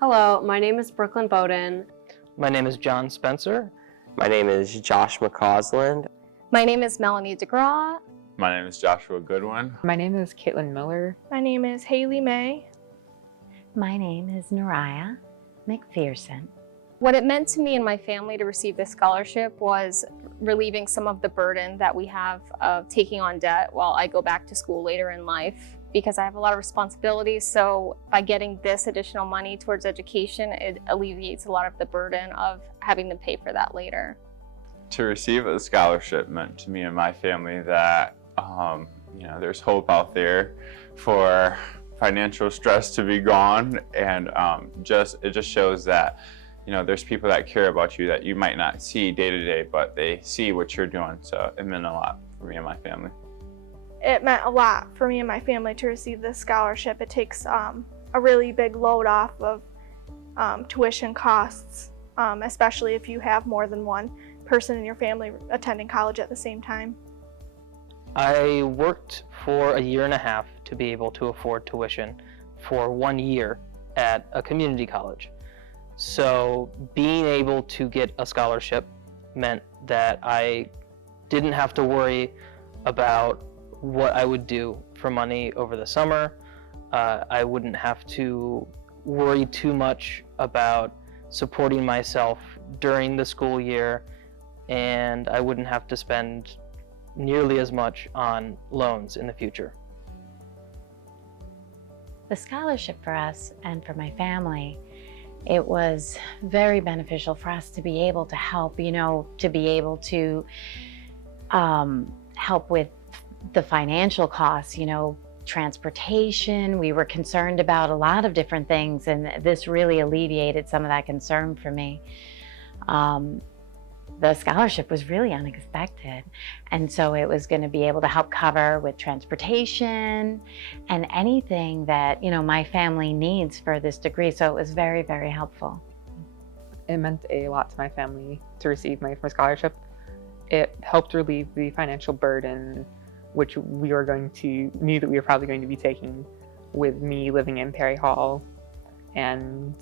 Hello, my name is Brooklyn Bowden. My name is John Spencer. My name is Josh McCausland. My name is Melanie DeGraw. My name is Joshua Goodwin. My name is Caitlin Miller. My name is Haley May. My name is Nariah McPherson. What it meant to me and my family to receive this scholarship was relieving some of the burden that we have of taking on debt while I go back to school later in life, because I have a lot of responsibilities. So by getting this additional money towards education, it alleviates a lot of the burden of having to pay for that later. To receive a scholarship meant to me and my family that there's hope out there for financial stress to be gone, and it just shows that there's people that care about you that you might not see day to day, but they see what you're doing. So it meant a lot for me and my family. It meant a lot for me and my family to receive this scholarship. It takes a really big load off of tuition costs, especially if you have more than one person in your family attending college at the same time. I worked for a year and a half to be able to afford tuition for 1 year at a community college. So being able to get a scholarship meant that I didn't have to worry about what I would do for money over the summer. I wouldn't have to worry too much about supporting myself during the school year, and I wouldn't have to spend nearly as much on loans in the future. The scholarship for us and for my family, it was very beneficial for us to be able to help, to be able to help with the financial costs, transportation. We were concerned about a lot of different things, and this really alleviated some of that concern for me. The scholarship was really unexpected, and so it was going to be able to help cover with transportation and anything that my family needs for this degree. So it was very, very helpful. It meant a lot to my family to receive my first scholarship. It helped relieve the financial burden which we knew that we were probably going to be taking with me living in Perry Hall, and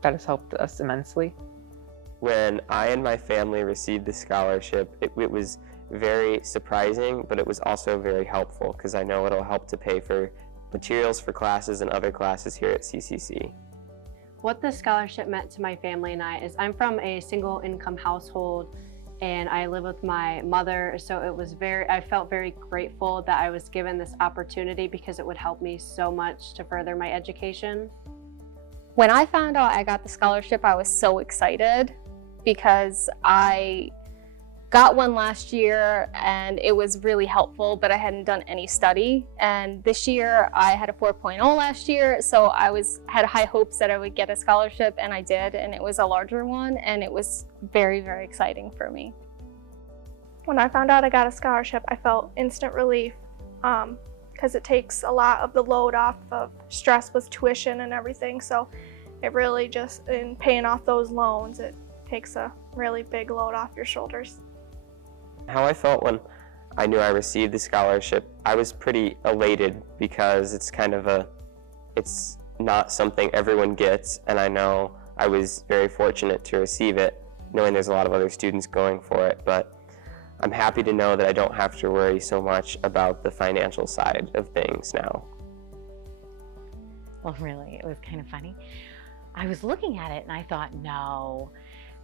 that has helped us immensely. When I and my family received the scholarship, it was very surprising, but it was also very helpful because I know it'll help to pay for materials for classes and other classes here at CCC. What this scholarship meant to my family and I is I'm from a single income household and I live with my mother, so I felt very grateful that I was given this opportunity because it would help me so much to further my education. When I found out I got the scholarship, I was so excited because I got one last year and it was really helpful, but I hadn't done any study. And this year I had a 4.0 last year, so I had high hopes that I would get a scholarship, and I did, and it was a larger one, and it was very, very exciting for me. When I found out I got a scholarship, I felt instant relief because it takes a lot of the load off of stress with tuition and everything. So it really just, in paying off those loans, it takes a really big load off your shoulders. How I felt when I knew I received the scholarship, I was pretty elated because it's not something everyone gets, and I know I was very fortunate to receive it, knowing there's a lot of other students going for it, but I'm happy to know that I don't have to worry so much about the financial side of things now. Well, really, it was kind of funny. I was looking at it and I thought, no.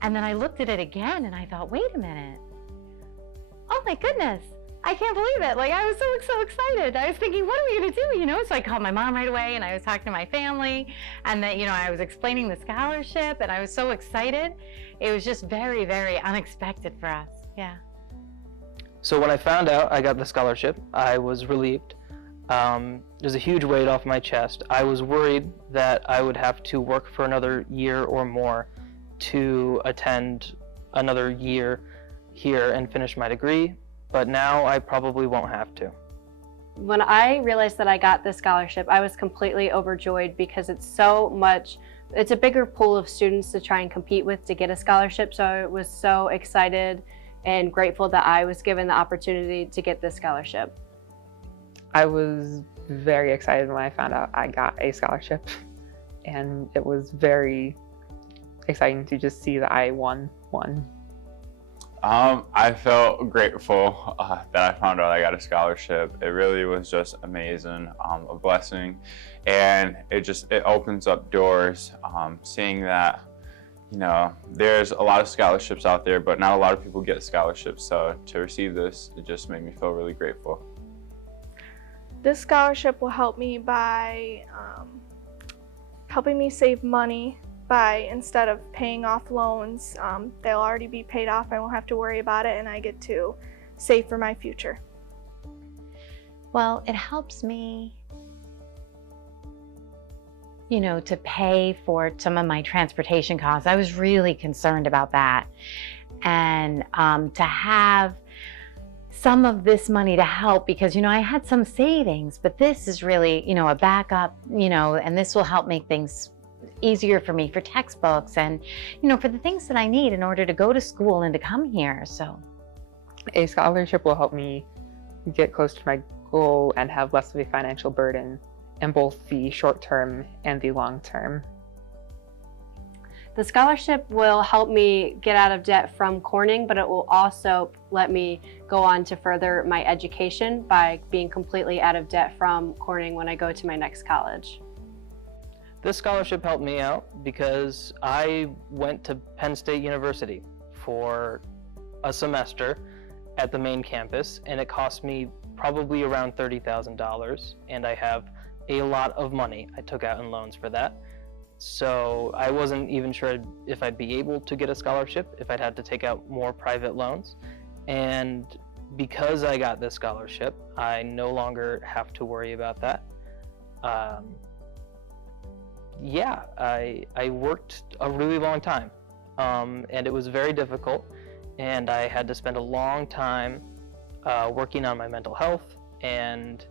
And then I looked at it again and I thought, wait a minute. Oh my goodness, I can't believe it. I was so excited. I was thinking, what are we gonna do, So I called my mom right away and I was talking to my family, and that, I was explaining the scholarship, and I was so excited. It was just very, very unexpected for us, yeah. So when I found out I got the scholarship, I was relieved. There's a huge weight off my chest. I was worried that I would have to work for another year or more to attend another year here and finish my degree, but now I probably won't have to. When I realized that I got this scholarship, I was completely overjoyed because it's a bigger pool of students to try and compete with to get a scholarship, so I was so excited and grateful that I was given the opportunity to get this scholarship. I was very excited when I found out I got a scholarship, and it was very exciting to just see that I won one. I felt grateful that I found out I got a scholarship. It really was just amazing, a blessing, and it opens up doors. Seeing that, there's a lot of scholarships out there, but not a lot of people get scholarships. So to receive this, it just made me feel really grateful. This scholarship will help me by helping me save money. By instead of paying off loans, they'll already be paid off. I won't have to worry about it, and I get to save for my future. Well, it helps me, to pay for some of my transportation costs. I was really concerned about that. And to have some of this money to help, because, I had some savings, but this is really, a backup, and this will help make things easier for me for textbooks and, for the things that I need in order to go to school and to come here. So A scholarship will help me get close to my goal and have less of a financial burden in both the short term and the long term. The scholarship will help me get out of debt from Corning, but it will also let me go on to further my education by being completely out of debt from Corning when I go to my next college. This scholarship helped me out because I went to Penn State University for a semester at the main campus, and it cost me probably around $30,000, and I have a lot of money I took out in loans for that. So I wasn't even sure if I'd be able to get a scholarship, if I'd have to take out more private loans. And because I got this scholarship, I no longer have to worry about that. I worked a really long time, and it was very difficult, and I had to spend a long time working on my mental health, and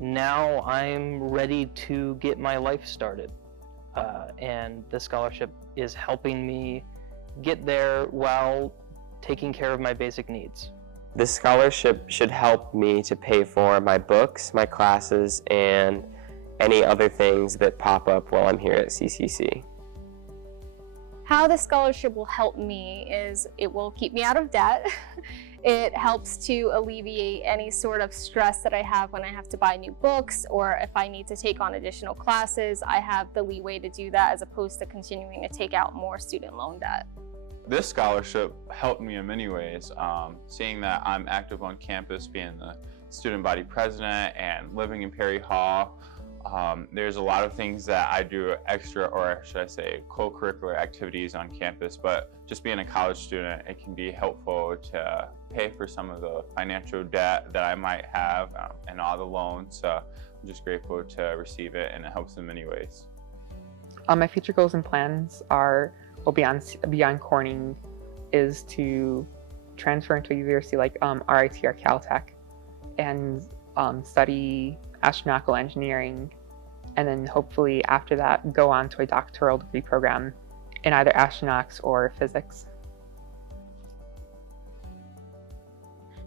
now I'm ready to get my life started. And the scholarship is helping me get there while taking care of my basic needs. This scholarship should help me to pay for my books, my classes, and any other things that pop up while I'm here at CCC. How the scholarship will help me is it will keep me out of debt. It helps to alleviate any sort of stress that I have when I have to buy new books, or if I need to take on additional classes, I have the leeway to do that as opposed to continuing to take out more student loan debt. This scholarship helped me in many ways. Seeing that I'm active on campus, being the student body president and living in Perry Hall, there's a lot of things that I do extra, or should I say co-curricular activities on campus, but just being a college student, it can be helpful to pay for some of the financial debt that I might have and all the loans. So I'm just grateful to receive it, and it helps in many ways. My future goals and plans beyond Corning is to transfer into a university like RIT or Caltech and study astronautical engineering, and then hopefully after that go on to a doctoral degree program in either astronautics or physics.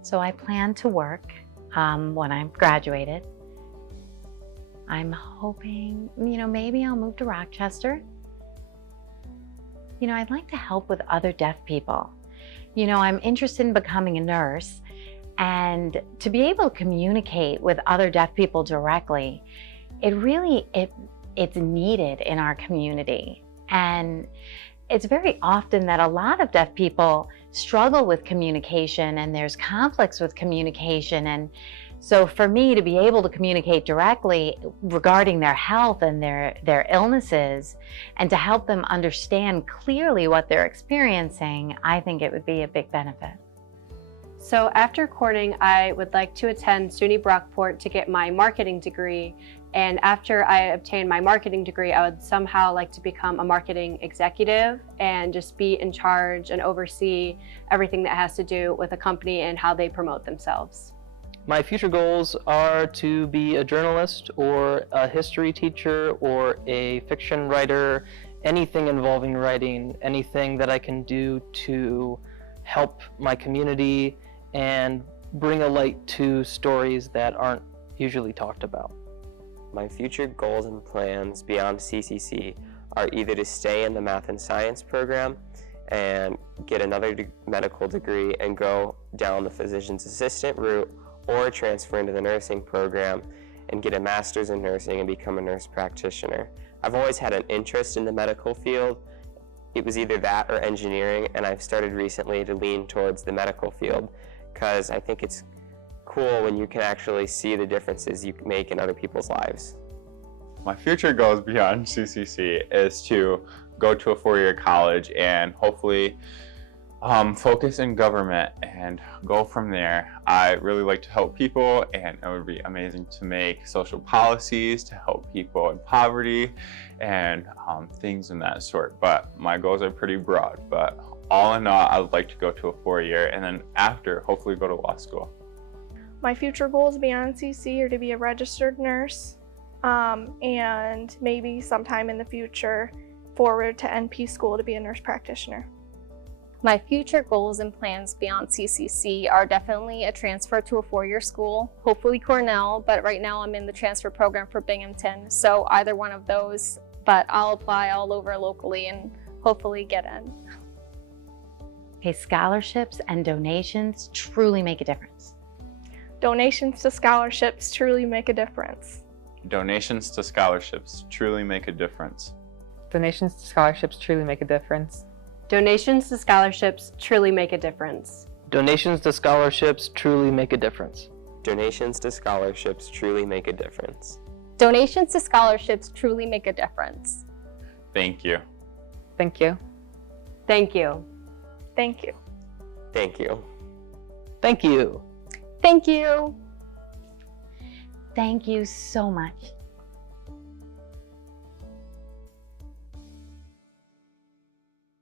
So I plan to work when I'm graduated. I'm hoping, maybe I'll move to Rochester. I'd like to help with other deaf people. I'm interested in becoming a nurse, and to be able to communicate with other deaf people directly, it's needed in our community. And it's very often that a lot of deaf people struggle with communication, and there's conflicts with communication. And so for me to be able to communicate directly regarding their health and their illnesses, and to help them understand clearly what they're experiencing, I think it would be a big benefit. So after Corning, I would like to attend SUNY Brockport to get my marketing degree. And after I obtain my marketing degree, I would somehow like to become a marketing executive and just be in charge and oversee everything that has to do with a company and how they promote themselves. My future goals are to be a journalist or a history teacher or a fiction writer, anything involving writing, anything that I can do to help my community and bring a light to stories that aren't usually talked about. My future goals and plans beyond CCC are either to stay in the math and science program and get another medical degree and go down the physician's assistant route, or transfer into the nursing program and get a master's in nursing and become a nurse practitioner. I've always had an interest in the medical field. It was either that or engineering, and I've started recently to lean towards the medical field because I think it's cool when you can actually see the differences you make in other people's lives. My future goals beyond CCC is to go to a four-year college and hopefully focus in government and go from there. I really like to help people, and it would be amazing to make social policies to help people in poverty and things in that sort. But my goals are pretty broad, but all in all, I would like to go to a four-year and then after, hopefully go to law school. My future goals beyond CC are to be a registered nurse, and maybe sometime in the future forward to NP school to be a nurse practitioner. My future goals and plans beyond CCC are definitely a transfer to a four-year school, hopefully Cornell, but right now I'm in the transfer program for Binghamton, so either one of those, but I'll apply all over locally and hopefully get in. Okay, scholarships and donations truly make a difference. Donations to scholarships truly make a difference. Donations to scholarships truly make a difference. Donations to scholarships truly make a difference. Donations to scholarships truly make a difference. Donations to scholarships truly make a difference. Donations to scholarships truly make a difference. Donations to scholarships truly make a difference. Thank you. Thank you. Thank you. Thank you. Thank you. Thank you. Thank you. Thank you so much.